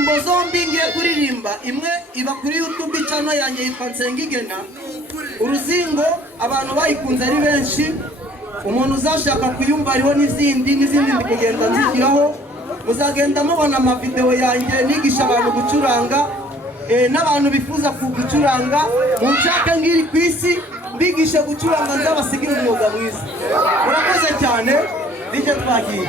indirimbo zombi ngiye kuririmba imwe iba kuri YouTube channel yanjye yitwa Nsengigena uruzingo abantu bayikunze ari benshi umuntu uzashaka kuyumva ariho n'izindi ndi kugenda nzishyiraho muzagenda mubona amavideo yanjye nigisha abantu gucuranga n'abantu bifuza gucuranga munshaka ngiri kwisi bigisha gucuranga nzabasigira umwuga mwiza murakoze cyane nije twagiye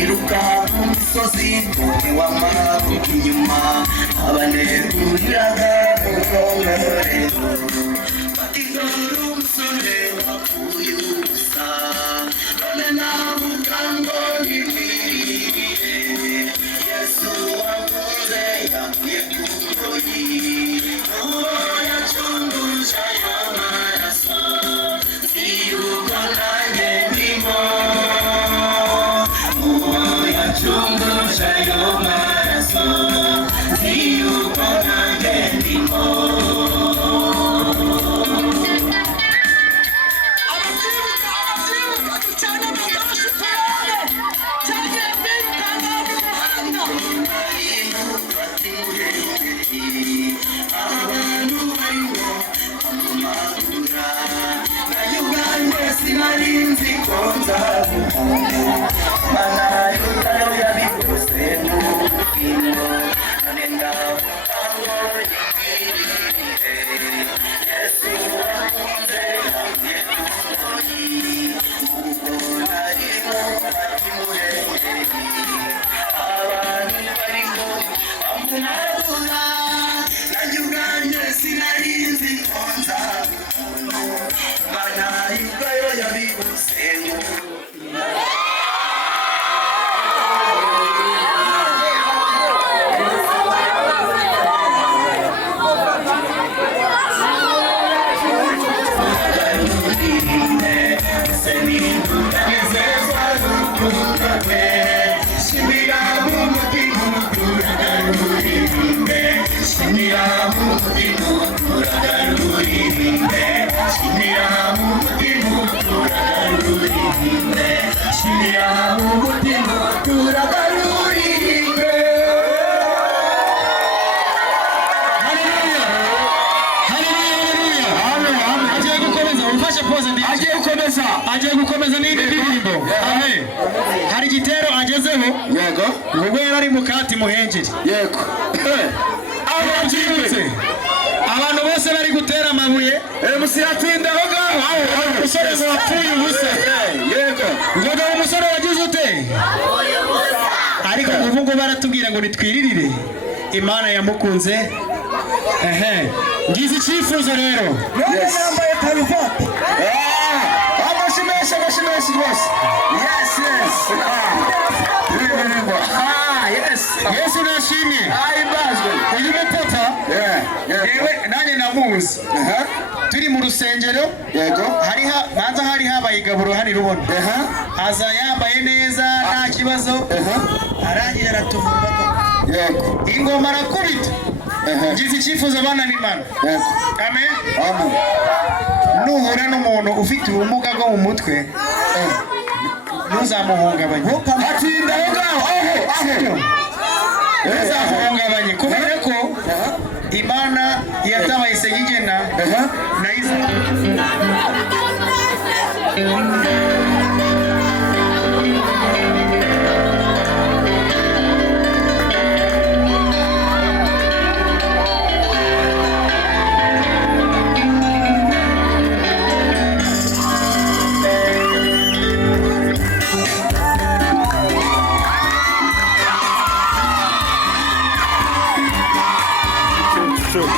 iruka umusozi wa mabuki nyuma abaneguriraga ubwongerero batigora umusore wapfuye ubusa none navuga ngo ntiwirire Yesu wavuze yavuye ku ngoyi uwo yacunguje ayo maraso ziyuko nanjye ndimo chungusha yo maraso ziyuko nanjye ndimo ababyiruka ducana amatashi turare cyane biruka mu muhanda abantu barimo kumagura na Uganda sinarinzi ko nzagukunda mana yukayo yabikose mu bugingo none ndavuga ngo nibwirire Yesu wakunze yavuye ku ngoyi ubwo narimo bakimuhengeri abantu barimo bamunagura nanjye ubwanjye sinarinzi ko nzagukunda mana yukayo yabikose mu agiye gukomeza n'indirimbo amen hari gitero agezeho yego ubwo yari mu kati muhengeri yego ababyirutse abantu bose bari gutera amabuye musiratinda aho ngaho umusore wapfuye ubusa yego ngoga umusore wagize ute ariko uvugo baratubwira ngo nitwiririre Imana yamukunze ngize icyifuzo rero yambaye karuvati Yes, yes. Yes, unashimye. Uyu mupota. Yewe nanjye muramuzi turi mu rusengero yego manza hari habaye igaburo hani rubona haza yambaye neza nta kibazo arangiye aratumurwa yego ingoma arakubita ngize icyifuzo bana n'Imana yego amen amen nuhura n'umuntu ufite ubumuga bwo mu mutwe ntuzamuhungabanye hatinda aho ngaho ntuzamuhungabanye kubera ko Imana yatabaye Sengigena nayize True.